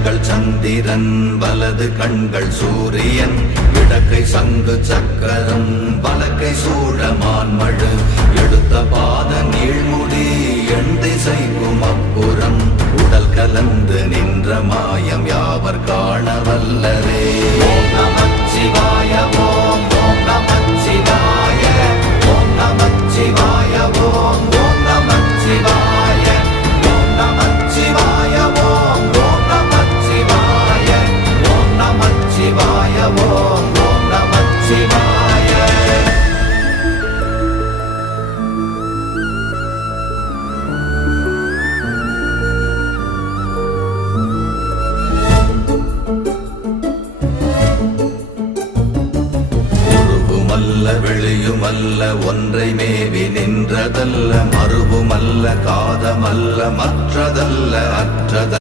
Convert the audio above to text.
கண்கள் சந்திரன் வலது கண்கள் சூரியன் இடக்கை சங்கு சக்கரம் வலக்கை சூழமான்மழு எடுத்த பாத நீழ்முடி எண் திசைக்கும் அப்புறம் உடல் கலந்து நின்ற மாயம் யாவர் காண வல்லரே. ஓம் நமச்சிவாய ஓம் ஓம் நமச்சிவாய ஓம் நமச்சிவாய ஓம் ஓம் நமச்சிவாய ஓம் நமச்சிவாய ஓம் ஓம் நமச்சிவாய ஓம் நமச்சிவாய ஓம் ஓம் நமச்சிவாய. வெளியுமல்ல ஒன்றை மேவி நின்றதல்ல மறுவுமல்ல காதமல்ல மற்றதல்ல அற்றதல்ல